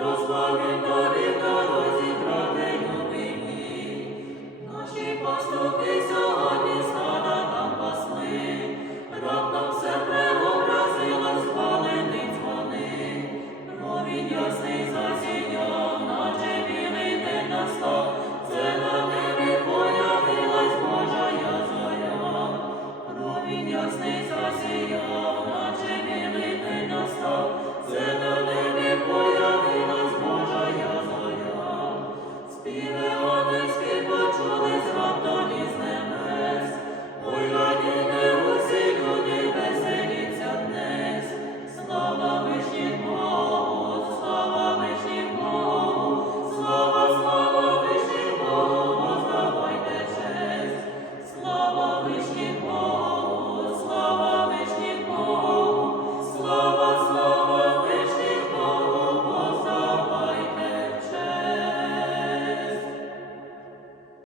Розбавила, російської ми, наші пастоки сьогодні, стана там пасли, раптом серце образила, спалених вони, хвилясний засідом, наче відео на сто, за на небі появилась, Божая своєго, провій ясний.